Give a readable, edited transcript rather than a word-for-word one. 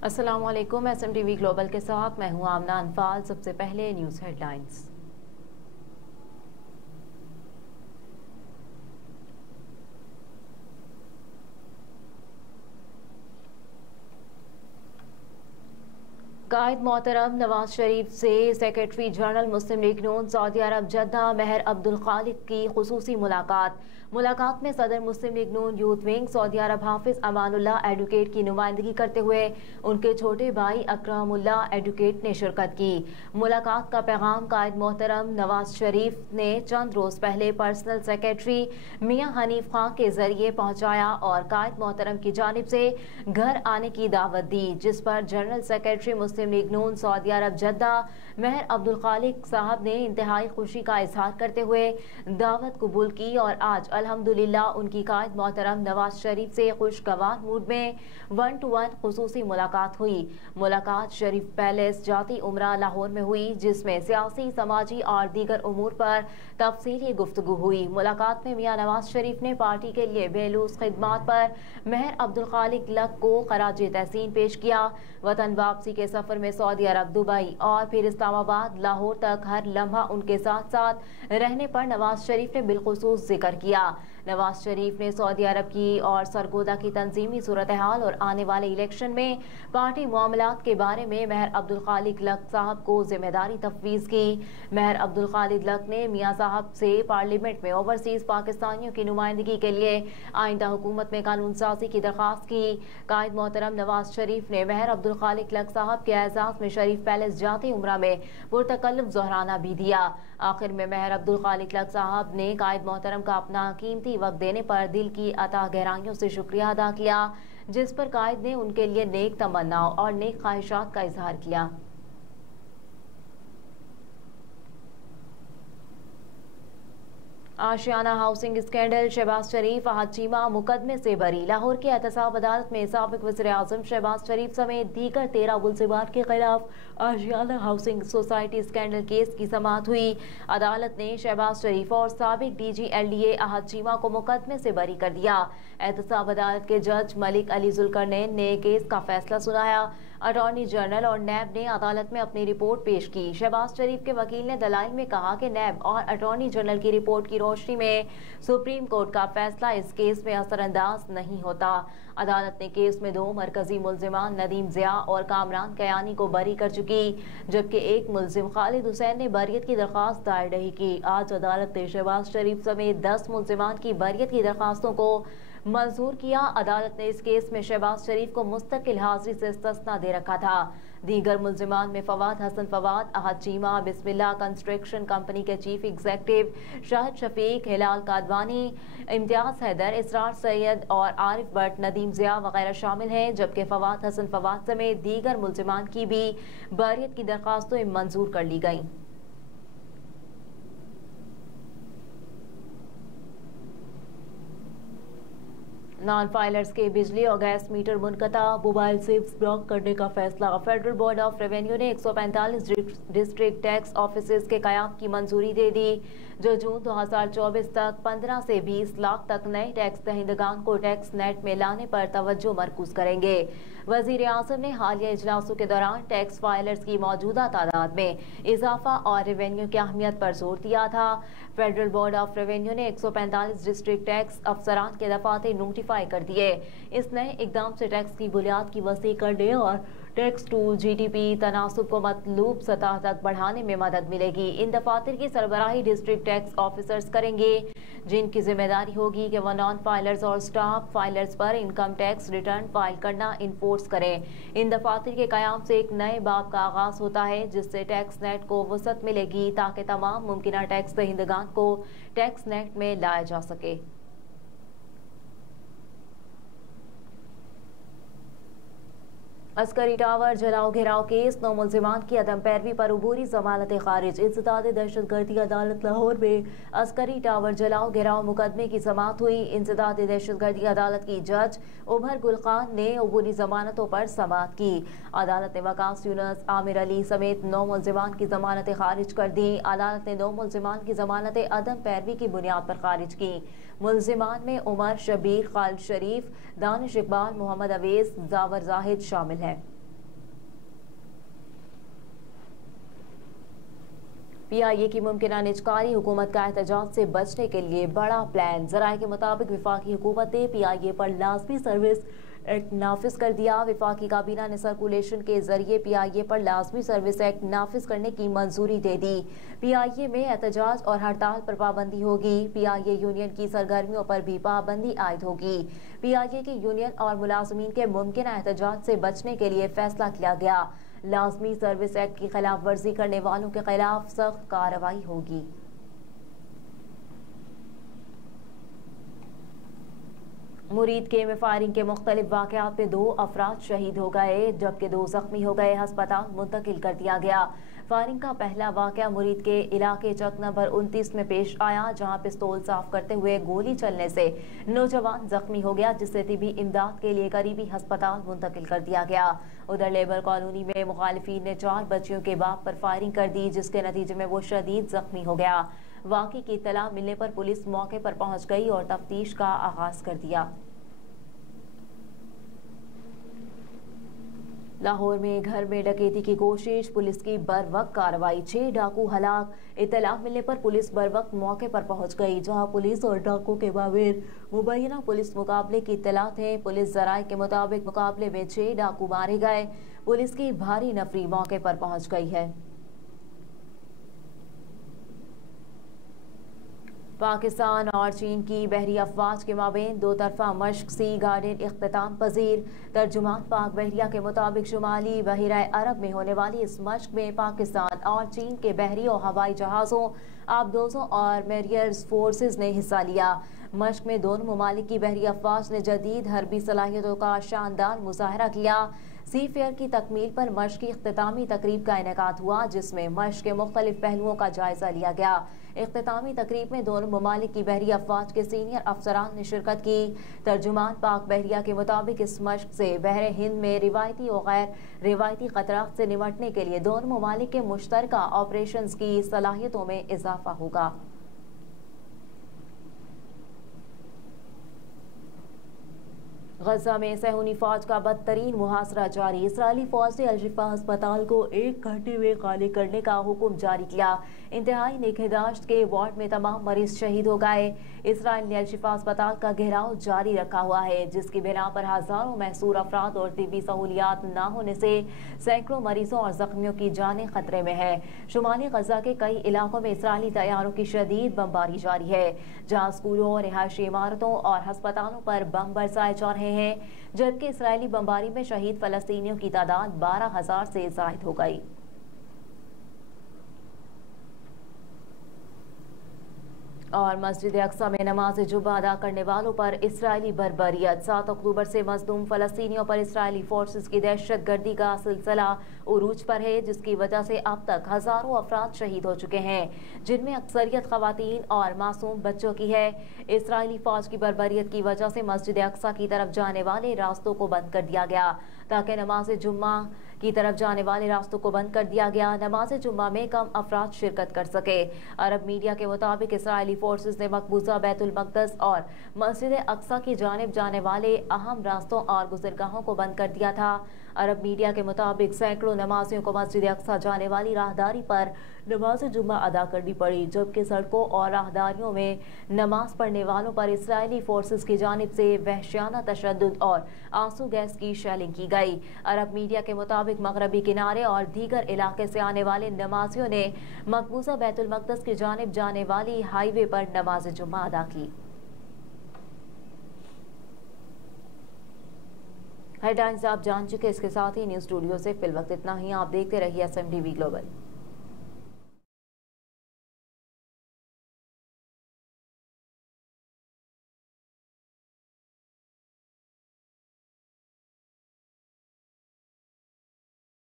अस्सलाम वालेकुम। SMTV global के साथ मैं हूं आमना अनफाल। सबसे पहले न्यूज़ हेडलाइंस। कायद मोहतरम नवाज शरीफ से सेक्रेटरी जनरल मुस्लिम लीग नून सऊदी अरब जद्दा मेहर अब्दुल खालिक की खुसूसी मुलाकात में सदर मुस्लिम लीग नून यूथ विंग सऊदी अरब हाफिज अमानुल्लाह एडवोकेट की नुमाइंदगी करते हुए उनके छोटे भाई अकरमुल्लाह एडवोकेट ने शिरकत की। मुलाकात का पैगाम कायद मोहतरम नवाज शरीफ ने चंद रोज पहले पर्सनल सेक्रेटरी मियां हनीफ खां के जरिए पहुंचाया और कायद मोहतरम की जानिब से घर आने की दावत दी, जिस पर जनरल सेक्रेटरी मुस्लिम लीग नून सऊदी अरब जद्दा मेहर अब्दुल खालिक साहब ने इंतहाई खुशी का इजहार करते हुए दावत कबूल की और आज अल्हम्दुलिल्लाह उनकी कायद मोहतरम नवाज शरीफ से खुशगवार मूड में 1-to-1 खुसूसी मुलाकात हुई। मुलाकात शरीफ पैलेस जाती उमरा लाहौर में हुई, जिसमें सियासी, समाजी और दीगर उमूर पर तफसीली गुफ्तगू हुई। मुलाकात में मियां नवाज शरीफ ने पार्टी के लिए बेलूस खिदमात पर मेहर अब्दुल खालिक लक को खराजे तहसीन पेश किया। वतन वापसी के सफर में सऊदी अरब, दुबई और फिर इस्लामाबाद, लाहौर तक हर लम्हा उनके साथ साथ रहने पर नवाज शरीफ ने बिलखुसूस जिक्र किया। नवाज शरीफ ने सऊदी अरब की और सरगोदा की तंजीमी सूरत हाल और आने वाले इलेक्शन में पार्टी मामलात के बारे में मेहर अब्दुल खालिक लक साहब को जिम्मेदारी तफवीज की। मेहर अब्दुल खालिक लक ने मियां साहब से पार्लियामेंट में ओवरसीज पाकिस्तानियों की नुमाइंदगी के लिए आइंदा हुकूमत में कानून साजी की दरख्वास्त की। कायद मोहतरम नवाज शरीफ ने मेहर अब्दुल खालिक लक साहब के एजाज में शरीफ पैलेस जाती उमरा में पुरतकल्लुफ ज़ोहराना भी दिया। आखिर में मेहर अब्दुल खालिक लक साहब ने कायद मोहतरम का अपना कीमती वक्त देने पर दिल की अता गहराइयों से शुक्रिया अदा किया, जिस पर कायद ने उनके लिए नेक तमन्नाओं और नेक ख्वाहिशात का इजहार किया। आशियाना हाउसिंग स्कैंडल, शहबाज शरीफ आहत चीमा मुकदमे से बरी। लाहौर की एहतसाब अदालत में साबिक वज़ीर आज़म शहबाज शरीफ समेत दीगर 13 मुल्ज़िमात के खिलाफ आशियाना हाउसिंग सोसाइटी स्कैंडल केस की समाअत हुई। अदालत ने शहबाज शरीफ और साबिक DG LDA आहत चीमा को मुकदमे से बरी कर दिया। एहतसाब अदालत के जज मलिक अली जुल्करनैन ने केस का फैसला सुनाया। अटॉर्नी जनरल और नैब ने अदालत में अपनी रिपोर्ट पेश की। शहबाज शरीफ के वकील ने दलाइल में कहा कि नैब और अटॉर्नी जनरल की रिपोर्ट की रोशनी में सुप्रीम कोर्ट का फैसला इस केस में असरअंदाज नहीं होता। अदालत ने केस में 2 मरकजी मुल्जिमान नदीम जिया और कामरान कयानी को बरी कर चुकी, जबकि एक मुल्जिम खालिद हुसैन ने बरियत की दरख्वास्त दायर नहीं की। आज अदालत ने शहबाज शरीफ समेत 10 मुल्जिमान की बरियत की दरख्वास्तों को मंजूर किया। अदालत ने इस केस में शहबाज शरीफ को मुस्तकिल हाजिरी से इस्तिस्ना दे रखा था। दीगर मुल्जिमान में फवाद हसन फवाद, आहत चीमा, बिस्मिल्लाह कंस्ट्रक्शन कंपनी के चीफ एग्जीक्यूटिव शाहिद शफीक, हिलाल कादवानी, इम्तियाज हैदर, इसरार सैयद और आरिफ भट्ट, नदीम जिया वगैरह शामिल हैं, जबकि फवाद हसन फवाद समेत दीगर मुल्जिमान की भी बरियत की दरख्वास्तों मंजूर कर ली गई। नॉन फाइलर्स के बिजली और गैस मीटर मुनक़ता, मोबाइल सिम्स ब्लॉक करने का फैसला। फेडरल बोर्ड ऑफ रेवेन्यू ने 145 डिस्ट्रिक्ट टैक्स ऑफिस के क़याम की मंजूरी दे दी, जो जून 2024 तक 15 से 20 लाख तक नए टैक्स दहिंदगान को टैक्स नेट में लाने पर तवज्जो मरकूज करेंगे। वज़ीर आज़म ने हालिया इजलासों के दौरान टैक्स फाइलर्स की मौजूदा तादाद में इजाफा और रेवेन्यू की अहमियत पर जोर दिया था। फेडरल बोर्ड ऑफ रेवेन्यू ने 145 डिस्ट्रिक्ट टैक्स अफसरान के दफातर नोटिफाई कर दिए। इस नए इकदाम से टैक्स की बुनियाद की वसी करने और टैक्स टू GDP तनासुब को मतलूब सतह तक बढ़ाने में मदद मिलेगी। इन दफातर की सरबराही डिस्ट्रिक्ट टैक्स ऑफिसर्स करेंगे, जिनकी जिम्मेदारी होगी कि वह नॉन फाइलर्स और स्टाफ फाइलर्स पर इनकम टैक्स रिटर्न फाइल करना इन्फोर्स करें। इन दफातर के कयाम से एक नए बाब का आगाज होता है, जिससे टैक्स नेट को वसअत मिलेगी ताकि तमाम मुमकिन टैक्स दहिंदगान को टैक्स नेट में लाया जा सके। अस्करी टावर जलाओ घेराव केस 9 मुलजिमान की अदम पैरवी पर अबूरी जमानतें खारिज। इंसदाद दहशतगर्दी अदालत लाहौर में अस्करी टावर जलाओ घेराव मुकदमे की समाअत हुई। इंसदाद दहशतगर्दी अदालत की जज उमर गुल खान ने अबूरी जमानतों पर समाअत की। अदालत ने वकास यूनुस, आमिर अली समेत 9 मुलजिमान की जमानतें खारिज कर दी। अदालत ने 9 मुलजिमान की जमानतें अदम पैरवी की बुनियाद पर खारिज की। मुलजिमान में उमर, शबीर, खालिद शरीफ, दानिश इकबाल, मोहम्मद अवेस, जावर जाहिद शामिल हैं। PIA की मुमकिन निजकारी हुकूमत का एहतजाज से बचने के लिए बड़ा प्लान। जराये के मुताबिक वफाकी हुकूमत ने PIA पर लाजमी सर्विस एक्ट नाफिज कर दिया। वफाकी काबीना ने सर्कुलेशन के जरिए PIA पर लाजमी सर्विस एक्ट नाफिज करने की मंजूरी दे दी। PIA में एहतजाज और हड़ताल पर पाबंदी होगी। PIA यूनियन की सरगर्मियों पर भी पाबंदी आयद होगी। PIA की यूनियन और मुलाजमीन के मुमकिन एहतजाज से बचने के लिए फैसला किया गया। लाजमी सर्विस एक्ट की खिलाफ वर्जी करने वालों के खिलाफ सख्त कार्रवाई होगी। मुरीद के में फायरिंग के मुख्तलिफ वाक़यात में 2 अफराद शहीद हो गए जबकि 2 जख्मी हो गए। अस्पताल मुंतकिल कर दिया गया। फायरिंग का पहला वाक़या मुरीद के इलाके चक नंबर 29 में पेश आया, जहां पिस्तौल साफ करते हुए गोली चलने से नौजवान जख्मी हो गया, जिससे तिबी इमदाद के लिए करीबी अस्पताल मुंतकिल कर दिया गया। उधर लेबर कॉलोनी में मुखालिफिन ने 4 बच्चियों के बाप पर फायरिंग कर दी, जिसके नतीजे में वो शदीद जख्मी हो गया। वाक़े की इत्तला मिलने पर पुलिस मौके पर पहुंच गई और तफ्तीश का आगाज कर दिया। लाहौर में घर में डकैती की कोशिश, पुलिस की बरवक्त कार्रवाई, 6 डाकू हलाक। इत्तला मिलने पर पुलिस बरवक्त मौके पर पहुंच गई, जहां पुलिस और डाकू के माबेन मुबैना पुलिस मुकाबले की इत्तलात है। पुलिस जराये के मुताबिक मुकाबले में 6 डाकू मारे गए। पुलिस की भारी नफरी मौके पर पहुंच गई है। पाकिस्तान और चीन की बहरी अफवाज के माबेन 2 तरफा मश्क सी गार्डन इख्तिताम पजीर। तर्जुमान पाक बहरिया के मुताबिक शुमाली बहरा अरब में होने वाली इस मश्क में पाकिस्तान और चीन के बहरी और हवाई जहाज़ों, आबदोजों और मेरियर्स फोर्सेज ने हिस्सा लिया। मश्क में दोनों ममालिक की बहरी अफवाज ने जदीद हरबी सलाहियतों का शानदार मुजाहरा किया। सी फेयर की तकमील पर मश्क की इख्तितामी तकरीब का इनेकाद हुआ, जिसमें मश्क के मुख्तलिफ पहलुओं का जायजा लिया गया। इख्तितामी तकरीब में दोनों ममालिक की बहरी अफवाज के सीनियर अफसरान ने शिरकत की। तर्जुमान पाक बहरिया के मुताबिक इस मश्क से बहरे हिंद में रिवायती और गैर रिवायती खतरात से निपटने के लिए दोनों ममालिक के मुश्तरका ऑपरेशंस की सलाहियतों में इजाफा होगा। गजा में सहूनी फौज का बदतरीन मुहासरा जारी। इसराइली फौज ने अल-शिफा अस्पताल को 1 घंटे में खाली करने का हुक्म जारी किया। इंतहाई निगहदाश्त के वार्ड में तमाम मरीज शहीद हो गए। इसराइल ने अल-शिफा अस्पताल का घेराव जारी रखा हुआ है, जिसकी बिना पर हजारों महसूर अफराद और तिब्बी सहूलियात न होने से सैकड़ों मरीजों और जख्मियों की जानें खतरे में है। शुमाली गजा के कई इलाकों में इसराइली तैयारों की शदीद बमबारी जारी है, जहाँ स्कूलों, रिहायशी इमारतों और अस्पतालों पर बम बरसाए जा रहे हैं, जबकि इसराइली बमबारी में शहीद फलस्तीनियों की तादाद 12,000 से जायद हो गई। और मस्जिद अक्सा में नमाज जुम्मा अदा करने वालों पर इसराइली बर्बरियत। 7 अक्टूबर से मजलूम फलस्तीनियों पर इसराइली फोर्सेस की दहशतगर्दी का सिलसिला उरूज पर है, जिसकी वजह से अब तक हजारों अफराद शहीद हो चुके हैं, जिनमें अक्सरियत खवातीन और मासूम बच्चों की है। इसराइली फौज की बर्बरियत की वजह से मस्जिद अक्सा की तरफ जाने वाले रास्तों को बंद कर दिया गया, ताकि नमाज जुम्मा की तरफ जाने वाले रास्तों को बंद कर दिया गया, नमाज जुम्मा में कम अफराद शिरकत कर सके। अरब मीडिया के मुताबिक इसराइली फोर्सेस ने मकबूजा बैतुल मक़दस और मस्जिद अक्सा की जानिब जाने वाले अहम रास्तों और गुज़रगाहों को बंद कर दिया था। अरब मीडिया के मुताबिक सैकड़ों नमाजियों को मस्जिद अक्सा जाने वाली राहदारी पर नमाज जुम्मा अदा करनी पड़ी, जबकि सड़कों और राहदारियों में नमाज पढ़ने वालों पर इसराइली फोर्सेस की जानिब से वहशियाना तशद्दुद और आंसू गैस की शेलिंग की गई। अरब मीडिया के मुताबिक मगरबी किनारे और दीगर इलाके से आने वाले नमाजियों ने मकबूजा बैतुल मक़दस की जानिब जाने वाली हाईवे पर नमाज जुम्मा अदा की। हेडलाइंस आप जान चुके, इसके साथ ही न्यूज़ स्टूडियो से फिल वक्त इतना ही। आप देखते रहिए SMTV ग्लोबल।